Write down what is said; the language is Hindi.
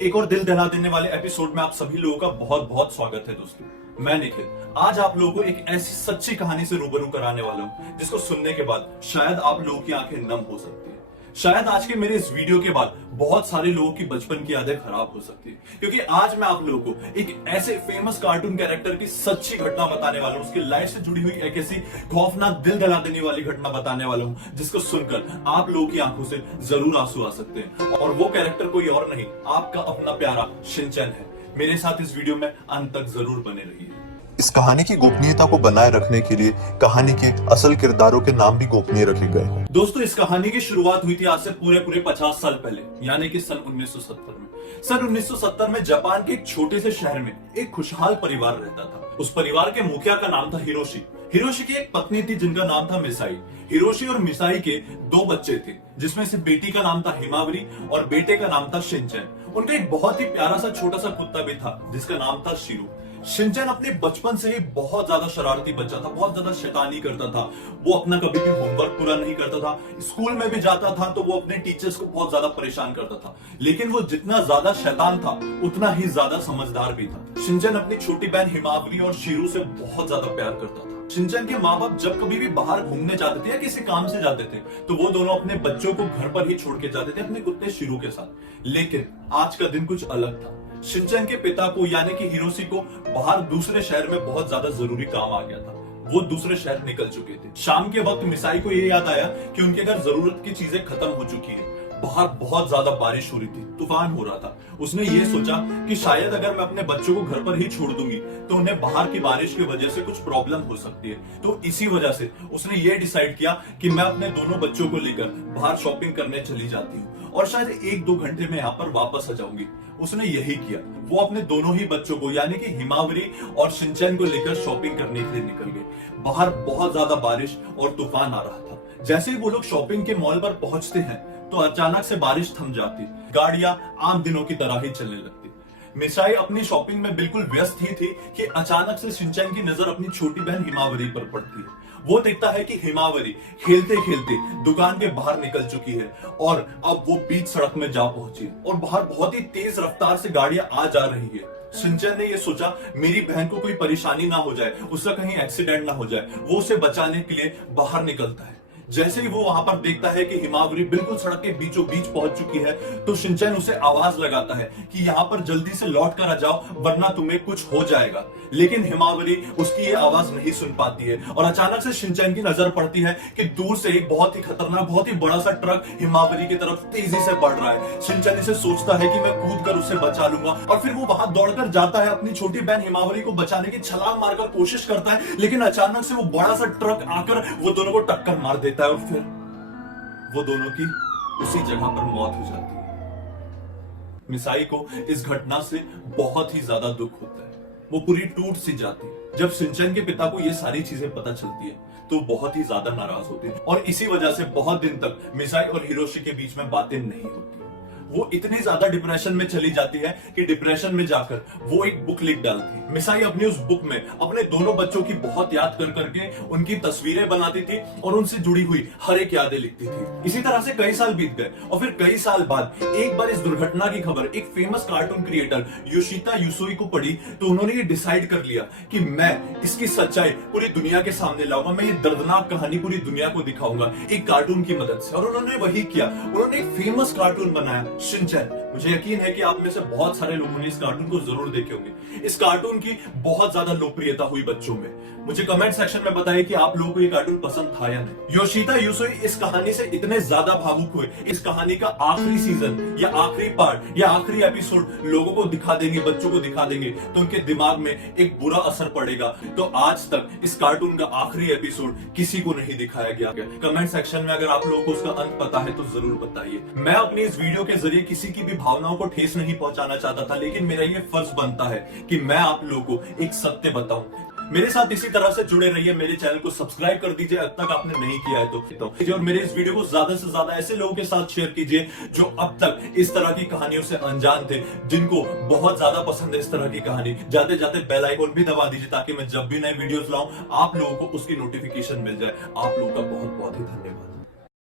एक और दिल दहला देने वाले एपिसोड में आप सभी लोगों का बहुत बहुत स्वागत है दोस्तों। मैं निखिल आज आप लोगों को एक ऐसी सच्ची कहानी से रूबरू कराने वाला हूं जिसको सुनने के बाद शायद आप लोगों की आंखें नम हो सकती है। शायद आज के मेरे इस वीडियो के बाद बहुत सारे लोगों की बचपन की यादें खराब हो सकती है, क्योंकि आज मैं आप लोगों को एक ऐसे फेमस कार्टून कैरेक्टर की सच्ची घटना बताने वाला हूं, उसकी लाइफ से जुड़ी हुई एक ऐसी खौफनाक दिल दहला देने वाली घटना बताने वाला हूं जिसको सुनकर आप लोगों की आंखों से जरूर आंसू आ सकते हैं। और वो कैरेक्टर कोई और नहीं, आपका अपना प्यारा शिनचैन है। मेरे साथ इस वीडियो में अंत तक जरूर बने रहिए। इस कहानी की गोपनीयता को बनाए रखने के लिए कहानी के असल किरदारों के नाम भी गोपनीय रखे गए हैं। दोस्तों, इस कहानी की शुरुआत हुई थी आज से पूरे 50 साल पहले, यानी कि सन 1970 में। सन 1970 में जापान के एक छोटे से शहर में एक खुशहाल परिवार रहता था। उस परिवार के मुखिया का नाम था हिरोशी। हिरोशी की एक पत्नी थी जिनका नाम था मिसाई। हिरोशी और मिसाई के दो बच्चे थे, जिसमें से बेटी का नाम था हिमावरी और बेटे का नाम था शिनचैन। उनका एक बहुत ही प्यारा सा छोटा सा कुत्ता भी था जिसका नाम था शिरू। शिनचैन अपने बचपन से ही बहुत ज्यादा शरारती बच्चा था, बहुत ज्यादा शैतानी करता था। वो अपना कभी भी होमवर्क पूरा नहीं करता था। स्कूल में भी जाता था तो वो अपने टीचर्स को बहुत ज्यादा परेशान करता था। लेकिन वो जितना ज्यादा शैतान था उतना ही ज्यादा समझदार भी था। शिनचैन अपनी छोटी बहन हिमावरी और शिरू से बहुत ज्यादा प्यार करता था। शिनचैन के माँ बाप जब कभी भी बाहर घूमने जाते थे या किसी काम से जाते थे तो वो दोनों अपने बच्चों को घर पर ही छोड़ के जाते थे अपने कुत्ते शिरू के साथ। लेकिन आज का दिन कुछ अलग था। शिनचैन के पिता को यानी कि हिरोशी को बाहर दूसरे शहर में बहुत ज्यादा जरूरी काम आ गया था। वो दूसरे शहर निकल चुके थे। शाम के वक्त मिसाई को ये याद आया कि उनके घर जरूरत की चीजें खत्म हो चुकी है। बाहर बहुत ज्यादा बारिश हो रही थी, तूफान हो रहा था। उसने ये सोचा कि शायद अगर मैं अपने बच्चों को घर पर ही छोड़ दूंगी तो उन्हें बाहर की बारिश की वजह से कुछ प्रॉब्लम हो सकती है। तो इसी वजह से उसने ये डिसाइड किया कि मैं अपने दोनों बच्चों को लेकर बाहर शॉपिंग करने चली जाती हूँ और शायद 1-2 घंटे में यहाँ पर वापस आ जाऊंगी। उसने यही किया। वो अपने दोनों ही बच्चों को यानी कि हिमावरी और शिनचैन को लेकर शॉपिंग करने के लिए निकल गए। बाहर बहुत ज्यादा बारिश और तूफान आ रहा था। जैसे ही वो लोग शॉपिंग के मॉल पर पहुंचते हैं तो अचानक से बारिश थम जाती, गाड़ियां आम दिनों की तरह ही चलने लगती। मिसाई अपनी शॉपिंग में बिल्कुल व्यस्त ही थी कि अचानक से शिनचैन की नजर अपनी छोटी बहन हिमावरी पर पड़ती है। वो देखता है कि हिमावरी खेलते खेलते दुकान के बाहर निकल चुकी है और अब वो बीच सड़क में जा पहुंची है और बाहर बहुत ही तेज रफ्तार से गाड़ियां आ जा रही है। शिनचैन ने ये सोचा मेरी बहन को कोई परेशानी ना हो जाए, उसका कहीं एक्सीडेंट ना हो जाए। वो उसे बचाने के लिए बाहर निकलता है। जैसे ही वो वहां पर देखता है कि हिमावरी बिल्कुल सड़क के बीचों बीच पहुंच चुकी है तो शिनचैन उसे आवाज लगाता है कि यहाँ पर जल्दी से लौट कर आ जाओ वरना तुम्हें कुछ हो जाएगा। लेकिन हिमावरी उसकी ये आवाज नहीं सुन पाती है और अचानक से शिनचैन की नजर पड़ती है कि दूर से एक बहुत ही खतरनाक, बहुत ही बड़ा सा ट्रक हिमावरी की तरफ तेजी से बढ़ रहा है। शिनचैन इसे सोचता है कि मैं कूद कर उसे बचा लूंगा और फिर वो वहां दौड़कर जाता है, अपनी छोटी बहन हिमावरी को बचाने की छलांग मारकर कोशिश करता है। लेकिन अचानक से वो बड़ा सा ट्रक आकर वो दोनों को टक्कर मार देता है और फिर वो दोनों की उसी जगह पर मौत हो जाती है। मिसाई को इस घटना से बहुत ही ज्यादा दुख होता है। वो पूरी टूट सी जाती है। जब शिनचैन के पिता को ये सारी चीजें पता चलती है तो बहुत ही ज्यादा नाराज होते हैं और इसी वजह से बहुत दिन तक मिसाई और हिरोशी के बीच में बातें नहीं होती। वो इतनी ज्यादा डिप्रेशन में चली जाती है कि डिप्रेशन में जाकर वो एक बुक लिख डालती है। मिसाई अपनी उस बुक में अपने दोनों बच्चों की बहुत याद कर करके उनकी तस्वीरें बनाती थी और उनसे जुड़ी हुई हर एक यादें लिखती थी। इसी तरह से कई साल बीत गए और फिर कई साल बाद एक बार इस दुर्घटना की खबर एक फेमस कार्टून क्रिएटर योशिता युसुई को पड़ी तो उन्होंने ये डिसाइड कर लिया कि मैं इसकी सच्चाई पूरी दुनिया के सामने लाऊंगा। मैं ये दर्दनाक कहानी पूरी दुनिया को दिखाऊंगा एक कार्टून की मदद से। और उन्होंने वही किया। उन्होंने एक फेमस कार्टून बनाया शिनचैन। मुझे यकीन है कि आप में से बहुत सारे लोगों ने इस कार्टून को जरूर देखे होंगे। इस कार्टून की बहुत ज्यादा लोकप्रियता हुई बच्चों में। मुझे कमेंट सेक्शन में बताइए कि आप लोगों को ये कार्टून पसंद था या नहीं। योशिता युसुई इस कहानी से इतने ज्यादा भावुक हुए, इस कहानी का आखिरी सीजन या आखिरी पार्ट या आखिरी एपिसोड लोगों को दिखा देंगे, बच्चों को दिखा देंगे तो उनके दिमाग में एक बुरा असर पड़ेगा। तो आज तक इस कार्टून का आखिरी एपिसोड किसी को नहीं दिखाया गया। कमेंट सेक्शन में अगर आप लोगों को उसका अंत पता है तो जरूर बताइए। मैं अपनी इस वीडियो के जरिए किसी की भी भावनाओं को ठेस नहीं पहुंचाना चाहता था, लेकिन मेरा ये फर्ज बनता है कि मैं आप लोगों को एक सत्य बताऊं। मेरे साथ इसी तरह से जुड़े रहिए। मेरे चैनल को सब्सक्राइब कर दीजिए अब तक आपने नहीं किया है तो और मेरे इस वीडियो को ज्यादा से ज्यादा ऐसे लोगों के साथ शेयर कीजिए जो अब तक इस तरह की कहानियों से अनजान थे, जिनको बहुत ज्यादा पसंद है इस तरह की कहानी। जाते जाते बेल आइकन भी दबा दीजिए ताकि मैं जब भी नए वीडियोस लाऊं आप लोगों को उसकी नोटिफिकेशन मिल जाए। आप लोगों का बहुत बहुत ही धन्यवाद।